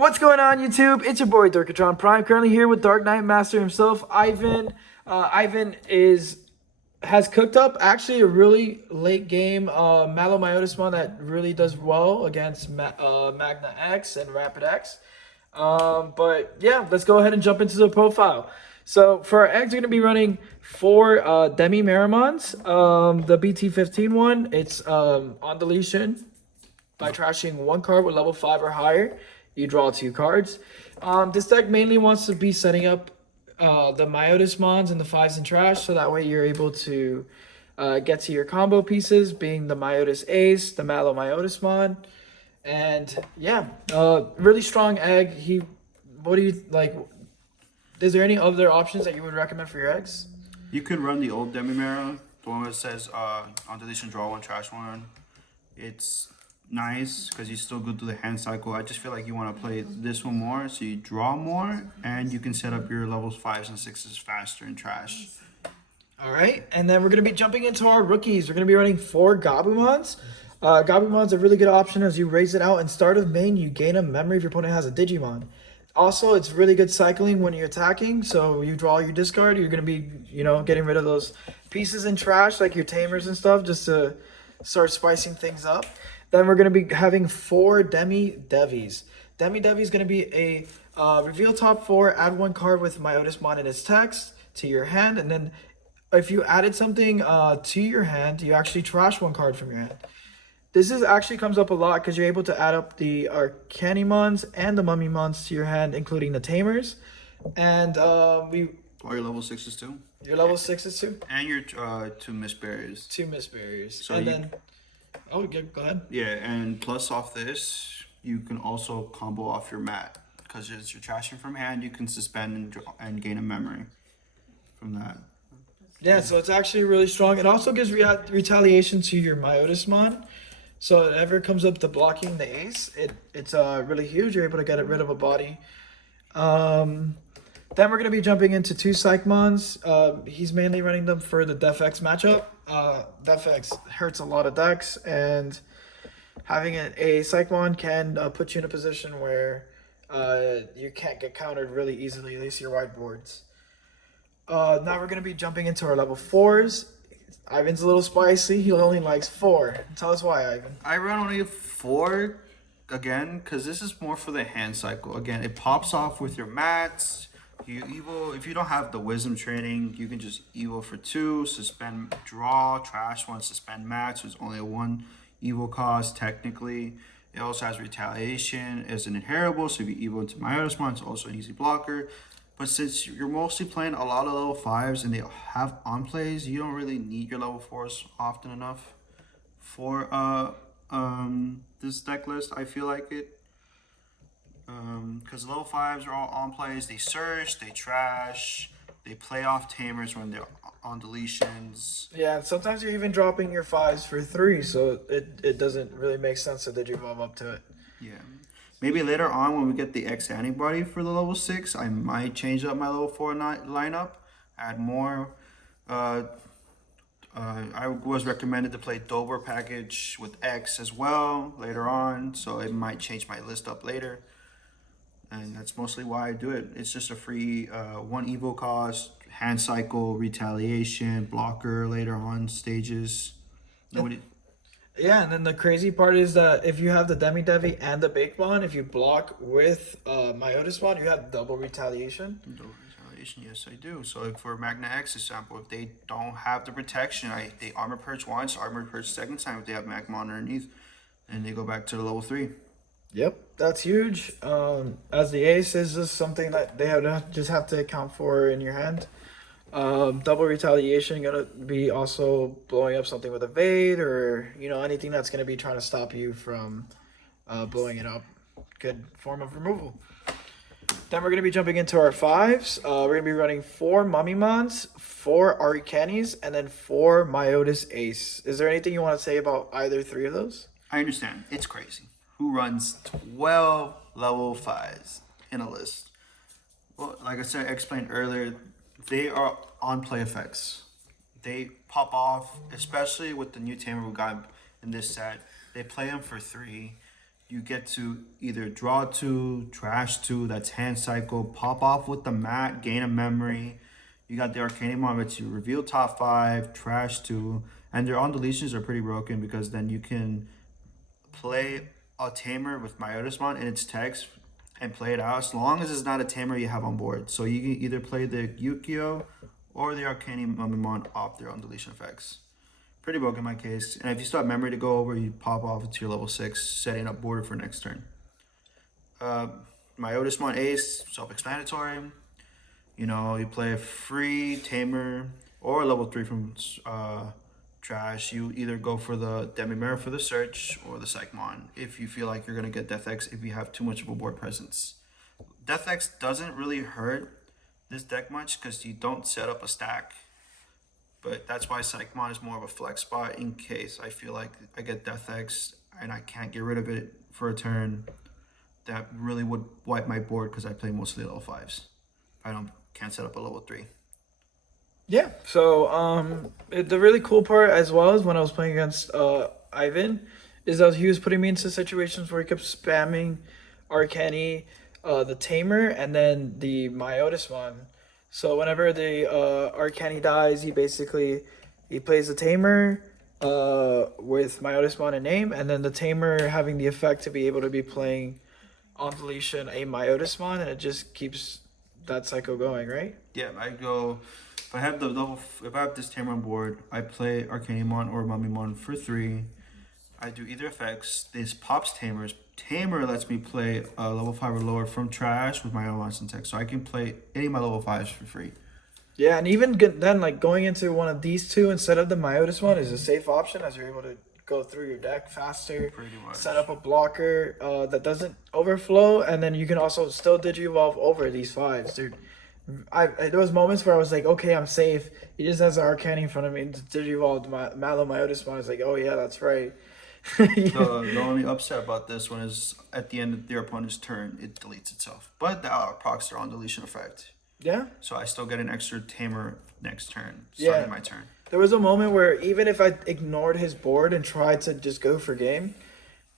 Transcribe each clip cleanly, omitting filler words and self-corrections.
What's going on, YouTube? It's your boy Durkatron Prime. Currently here with Dark Knight Master himself, Ivan. Ivan has cooked up actually a really late game Malomyotismon that really does well against Magna X and Rapid X. But yeah, let's go ahead and jump into the profile. So for our eggs, we're going to be running 4 Demi Marimons. The BT-16 one, it's on deletion. By trashing 1 card with level 5 or higher, you draw 2 cards. This deck mainly wants to be setting up the Myotismons and the 5s in trash, so that way you're able to get to your combo pieces, being the Myotis Ace, the Malomyotismon, and yeah, really strong egg. What do you like? Is there any other options that you would recommend for your eggs? You could run the old Demimera, the one that says on deletion draw 1, trash 1. It's nice because you still go through the hand cycle. I just feel like you want to play this one more so you draw more and you can set up your levels 5s and 6s faster in trash. All right, and then we're going to be jumping into our rookies. We're going to be running 4 Gabumons. Gabumon's a really good option as you raise it out. And start of main, you gain a memory if your opponent has a Digimon. Also, it's really good cycling when you're attacking. So you draw your discard, you're going to be, getting rid of those pieces in trash like your Tamers and stuff just to start spicing things up. Then we're going to be having 4 Demi Devis. Demi Devi is going to be a reveal top 4, add 1 card with Myotismon in its text to your hand. And then if you added something to your hand, you actually trash 1 card from your hand. This actually comes up a lot because you're able to add up the Arcanimons and the Mummymons to your hand, including the Tamers. And Or your level 6s too. Your level 6s too? And your 2 Mist Barriers. 2 Mist Barriers. So and then... Oh, go ahead. Yeah, and plus off this, you can also combo off your mat. Because as you're trashing from hand, you can suspend and gain a memory from that. Yeah, so it's actually really strong. It also gives retaliation to your Myotismon. So whenever it comes up to blocking the ace, it's really huge. You're able to get rid of a body. Then we're going to be jumping into 2 Psychmons. He's mainly running them for the DefX matchup. DefX hurts a lot of decks, and having a Psychmon can put you in a position where you can't get countered really easily, at least your white boards. Now we're going to be jumping into our level 4s. Ivan's a little spicy. He only likes 4. Tell us why, Ivan. I run only 4 again because this is more for the hand cycle. Again, it pops off with your mats. You evo if you don't have the wisdom training, you can just evo for 2, suspend draw, trash 1, suspend mats. There's only a 1 evo cost technically. It also has retaliation as an inheritable, so if you evo into Myotismon, it's also an easy blocker. But since you're mostly playing a lot of level 5s and they have on plays, you don't really need your level 4s often enough for this deck list. I feel like it. Because level 5s are all on plays. They search, they trash, they play off Tamers when they're on deletions. Yeah, and sometimes you're even dropping your 5s for 3, so it doesn't really make sense to Digivolve up to it. Yeah. Maybe later on when we get the X antibody for the level 6, I might change up my level 4 lineup, add more. I was recommended to play Dober package with X as well later on, so it might change my list up later. And that's mostly why I do it. It's just a free 1 evo cost, hand cycle, retaliation, blocker later on stages. Yeah, and then the crazy part is that if you have the Demi Devi and the Bakemon, if you block with Myotismon, you have double retaliation. Double retaliation, yes I do. So for Magna X example, if they don't have the protection, they armor purge once, armor purge second time if they have Magmon underneath, and they go back to the level 3. Yep, that's huge. As the ace is just something that they just have to account for in your hand. Double retaliation gonna be also blowing up something with evade or anything that's gonna be trying to stop you from blowing it up. Good form of removal. Then we're gonna be jumping into our 5s. We're gonna be running 4 Mummymons, 4 Arcanis, and then 4 Myotis Ace. Is there anything you want to say about either 3 of those? I understand. It's crazy. Who runs 12 level 5s in a list? Well, like I said, I explained earlier, they are on play effects. They pop off, especially with the new Tamer we got in this set. They play them for 3. you get to either draw 2, trash 2, that's hand cycle, pop off with the mat, gain a memory. You got the Arcanimon, which you reveal top 5, trash 2, and their on deletions are pretty broken because then you can play a Tamer with Myotismon in its text and play it out as long as it's not a Tamer you have on board. So you can either play the Yukio or the Arcanimon off their on deletion effects. Pretty broken in my case. And if you still have memory to go over, you pop off into your level 6, setting up border for next turn. Myotismon Ace, self-explanatory. You know, you play a free Tamer or a level 3 from trash. You either go for the Demimera for the search or the Psychmon if you feel like you're going to get Death X if you have too much of a board presence. Death X doesn't really hurt this deck much because you don't set up a stack. But that's why Psychmon is more of a flex spot in case I feel like I get Death X and I can't get rid of it for a turn. That really would wipe my board because I play mostly level 5s. Can't set up a level 3. Yeah. So the really cool part as well is when I was playing against Ivan, is that he was putting me into situations where he kept spamming Arcani, the Tamer, and then the Myotismon. So whenever the Arcani dies, he plays the Tamer with Myotismon in name, and then the Tamer having the effect to be able to be playing on deletion a Myotismon, and it just keeps that cycle going, right? Yeah, I go. If I have this Tamer on board, I play Arcanimon or Mummymon for 3. I do either effects. This pops Tamers. Tamer lets me play level 5 or lower from trash with my own launch tech, so I can play any of my level 5s for free. Yeah, and even then, like going into one of these two instead of the Myotismon is a safe option as you're able to go through your deck faster, Pretty much. set up a blocker that doesn't overflow, and then you can also still Digivolve over these 5s. There was moments where I was like, okay, I'm safe. He just has the Arcane in front of me and Digivolved Malomyotismon. I was like, oh yeah, that's right. The only upset about this one is at the end of their opponent's turn, it deletes itself. But the procs are on deletion effect. Yeah. So I still get an extra Tamer next turn, Yeah. starting my turn. There was a moment where even if I ignored his board and tried to just go for game,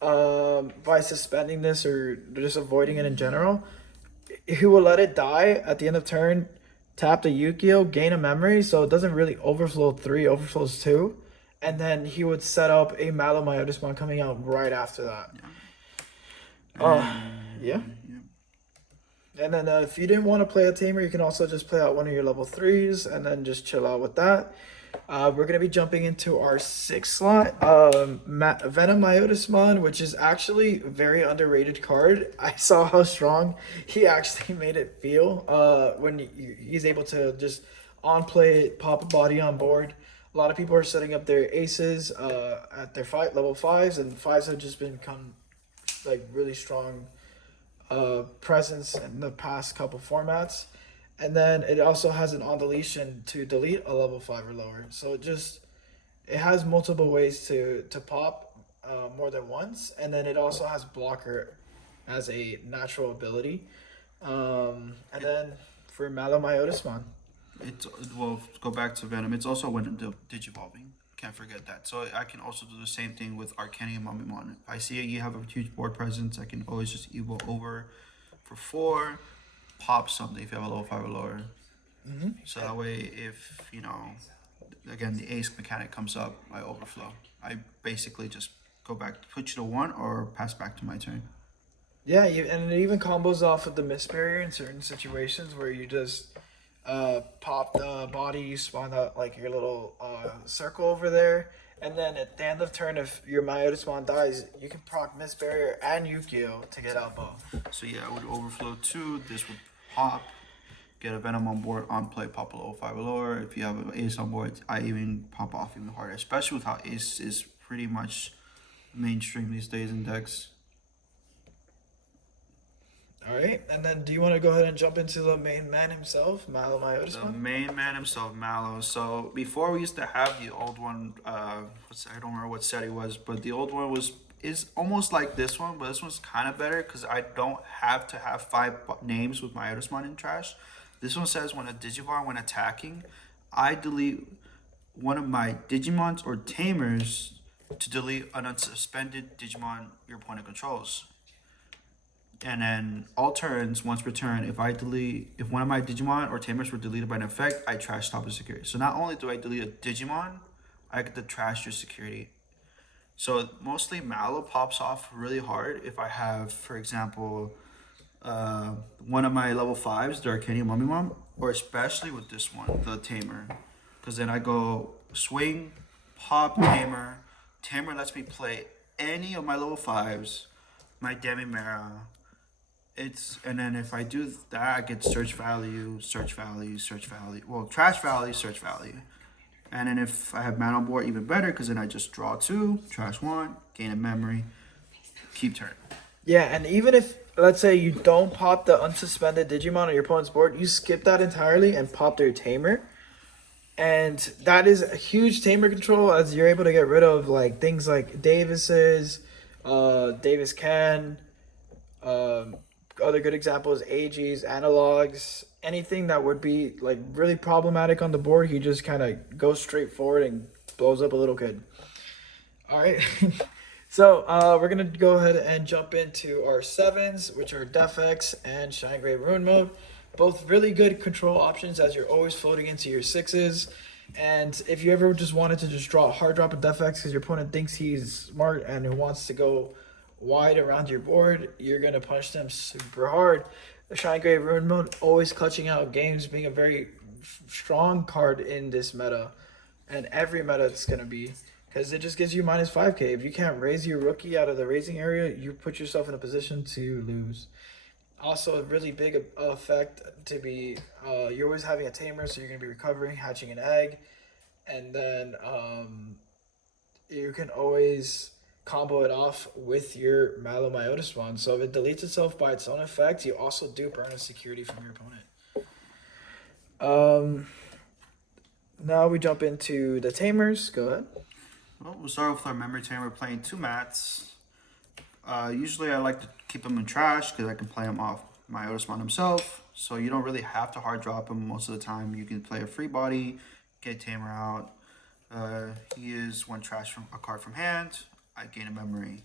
by suspending this or just avoiding it in general, he will let it die at the end of turn, tap the Yukio, gain a memory, so it doesn't really overflow 3, overflows 2. And then he would set up a Malomyotismon coming out right after that. Yeah. And then if you didn't want to play a Tamer, you can also just play out one of your level 3s and then just chill out with that. We're going to be jumping into our 6th slot, Venomyotismon, which is actually a very underrated card. I saw how strong he actually made it feel when he's able to just on-play it, pop a body on board. A lot of people are setting up their aces at their level 5s, and 5s have just become like really strong presence in the past couple formats. And then it also has an on deletion to delete a level 5 or lower. So it has multiple ways to pop more than once. And then it also has blocker as a natural ability. And then for Malomyotismon. Well, go back to Venom. It's also when digivolving. Can't forget that. So I can also do the same thing with Arcane and Mummymon. If I see you have a huge board presence, I can always just evo over for 4, pop something if you have a level 5 or lower. Mm-hmm. So that way, if, again, the ace mechanic comes up, I overflow. I basically just go back, put you to 1 or pass back to my turn. Yeah, and it even combos off with the miss barrier in certain situations where you just pop the body, you spawn out like your little circle over there, and then at the end of turn, if your Myotismon dies, you can proc miss barrier and Yukio to get out both. So yeah, I would overflow 2. This would pop, get a Venom on board, on play, pop a level 5 or lower. If you have an ace on board, I even pop off even harder, especially with how ace is pretty much mainstream these days in decks. All right, and then do you want to go ahead and jump into the main man himself, Malomyotismon? The main man himself, Mallow. So before we used to have the old one, I don't remember what set he was, but the old one is almost like this one, but this one's kind of better because I don't have to have 5 names with my Myotismon in trash. This one says when a Digivolve, when attacking, I delete one of my Digimons or Tamers to delete an unsuspended Digimon your opponent controls. And then all turns, once per turn, if one of my Digimon or Tamers were deleted by an effect, I trash top of security. So not only do I delete a Digimon, I get to trash your security. So mostly Malo pops off really hard if I have, for example, one of my level 5s, the Arcanium Mummymon, or especially with this one, the Tamer. Because then I go swing, pop Tamer. Tamer lets me play any of my level 5s, my Demimera. And then if I do that, I get search value, search value, search value. Well, trash value, search value. And then if I have man on board, even better, because then I just draw 2, trash 1, gain a memory, keep turn. Yeah, and even if, let's say, you don't pop the unsuspended Digimon on your opponent's board, you skip that entirely and pop their Tamer. And that is a huge Tamer control, as you're able to get rid of like things like Davis's, Davis Can, other good examples, AGs, analogs, anything that would be like really problematic on the board. He just kind of goes straight forward and blows up a little kid. All right. So we're gonna go ahead and jump into our 7s, which are Defex and Shine Grave Ruin Mode. Both really good control options, as you're always floating into your 6s. And if you ever just wanted to just draw a hard drop of Defex because your opponent thinks he's smart and who wants to go wide around your board, you're gonna punish them super hard. The Shine Grave Ruin Mode always clutching out games, being a very strong card in this meta, and every meta it's gonna be, because it just gives you minus 5k. If you can't raise your rookie out of the raising area, you put yourself in a position to lose. Also, a really big effect to be, you're always having a Tamer, so you're gonna be recovering, hatching an egg, and then you can always combo it off with your Malomyotismon. So if it deletes itself by its own effect, you also do burn a security from your opponent. Now we jump into the Tamers. Go ahead. Well, we'll start with our memory Tamer playing 2 mats. Usually I like to keep them in trash because I can play them off my Otismon himself. So you don't really have to hard drop him most of the time. You can play a free body, get Tamer out. He is one trash from a card from hand. I gain a memory.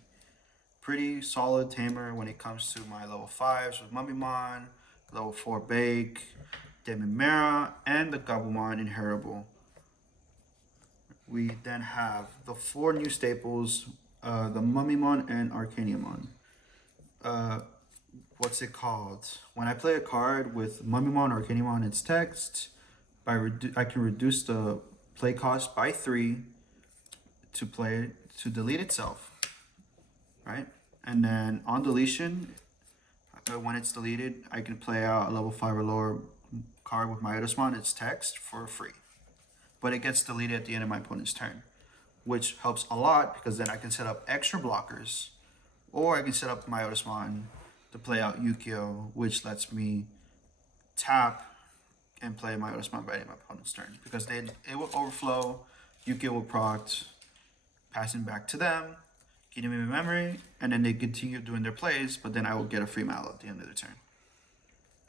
Pretty solid Tamer when it comes to my level 5s with Mummymon, level 4 Bake, Demimera, and the Gabumon Inheritable. We then have the 4 new staples, the Mummymon and Arcaniumon. What's it called? When I play a card with Mummymon or Arcaniumon, its text, I can reduce the play cost by 3 to delete itself, right? And then on deletion, when it's deleted, I can play out a level 5 or lower card with my Otismon, its text, for free. But it gets deleted at the end of my opponent's turn, which helps a lot because then I can set up extra blockers, or I can set up my Otismon to play out Yukio, which lets me tap and play my Otismon by the end of my opponent's turn, because then it will overflow, Yukio will proc, passing back to them, getting me my memory, and then they continue doing their plays, but then I will get a free Malo at the end of the turn.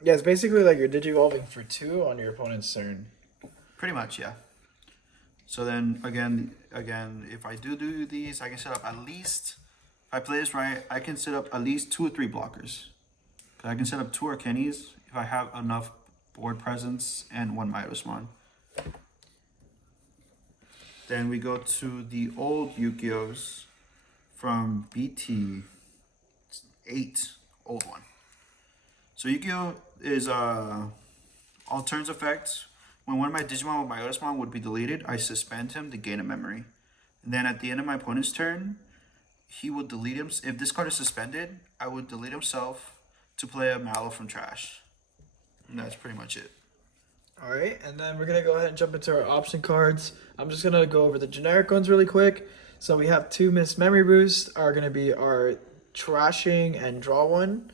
Yeah, it's basically like you're digivolving for 2 on your opponent's turn. Pretty much, yeah. So then again, if I do these, I can set up at least, if I play this right, I can set up at least 2 or 3 blockers. I can set up 2 Arcanis if I have enough board presence and 1 Myosmon. Then we go to the old Yukios from BT-8, old one. So Yukio is all turns effect. When one of my Digimon with my Otismon would be deleted, I suspend him to gain a memory. And then at the end of my opponent's turn, he will delete him. If this card is suspended, I would delete himself to play a Malo from trash. And that's pretty much it. All right, and then we're gonna go ahead and jump into our option cards. I'm just gonna go over the generic ones really quick. So we have 2 Miss Memory Boost are gonna be our trashing and draw 1.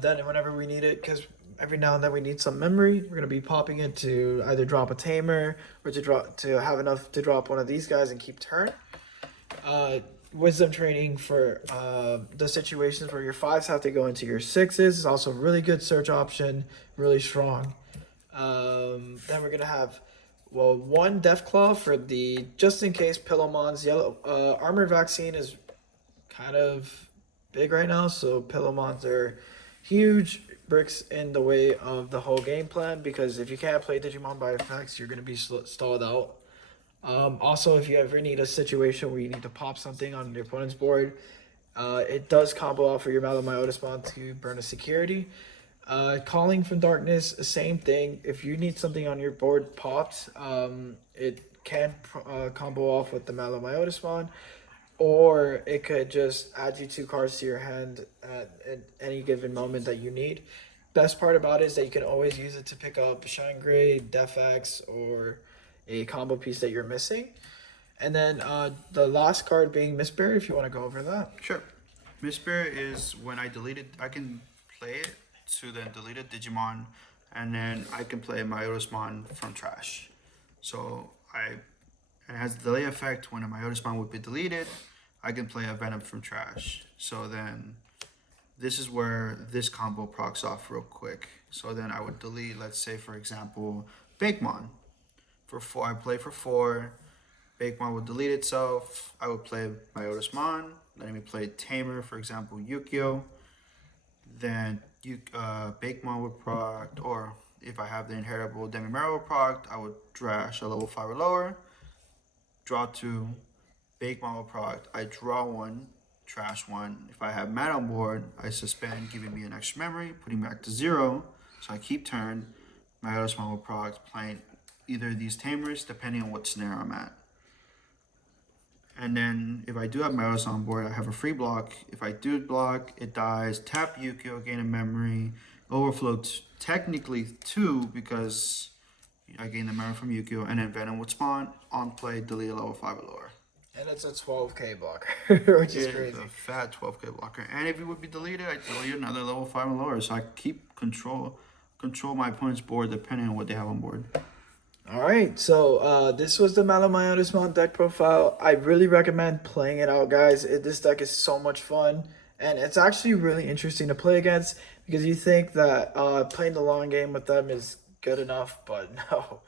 Then whenever we need it, because every now and then we need some memory, we're gonna be popping it to either drop a Tamer or to have enough to drop one of these guys and keep turn. Wisdom training for the situations where your 5s have to go into your 6s is also a really good search option, really strong. Then we're gonna have well, one Deathclaw for the just in case Pillowmon's yellow armor vaccine is kind of big right now, so Pillowmons are huge bricks in the way of the whole game plan because if you can't play Digimon by effects, you're gonna be stalled out. Also, if you ever need a situation where you need to pop something on your opponent's board, it does combo off for your Malomyotismon to burn a security. Calling from Darkness, same thing. If you need something on your board popped, it can combo off with the Malomyotismon, or it could just add you 2 cards to your hand at any given moment that you need. Best part about it is that you can always use it to pick up Shine Gray, Death-X, or a combo piece that you're missing. And then the last card being Mistbearer, if you want to go over that. Sure. Mistbearer is when I delete it, I can play it to then delete a Digimon, and then I can play Malomyotismon from trash. So it has a delay effect when a Malomyotismon would be deleted. I can play a Venom from trash. So then this is where this combo procs off real quick. So then I would delete, let's say for example, Bakemon. For 4, I play for 4. Bakemon would delete itself. I would play Malomyotismon. Let me play Tamer, for example, Yukio. Then Bakemon would proc, or if I have the inheritable Demimero proc, I would trash a level 5 or lower. Draw 2. Bakemon would proc. I draw 1, trash 1. If I have Mat on board, I suspend, giving me an extra memory, putting back to 0. So I keep turn. Malomyotismon would proc, playing either of these Tamers, depending on what snare I'm at. And then if I do have Malomyotismon on board, I have a free block. If I do block, it dies. Tap Yukio, gain a memory. Overflow technically 2 because I gain the memory from Yukio. And then Venom would spawn. On play, delete a level 5 or lower. And it's a 12k blocker, which is crazy. It's a fat 12k blocker. And if it would be deleted, I delete another level 5 or lower. So I keep control my opponent's board depending on what they have on board. All right, so this was the Malomyotismon deck profile. I really recommend playing it out, guys. This deck is so much fun, and it's actually really interesting to play against because you think that playing the long game with them is good enough, but no.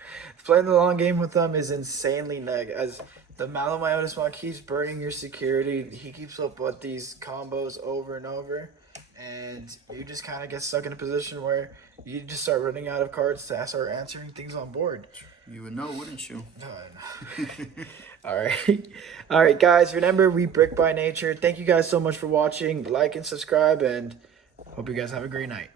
Playing the long game with them is insanely neg, as the Malomyotismon keeps burning your security. He keeps up with these combos over and over, and you just kind of get stuck in a position where you just start running out of cards to start answering things on board. You would know, wouldn't you? All right. All right, guys. Remember, we brick by nature. Thank you guys so much for watching. Like and subscribe, and hope you guys have a great night.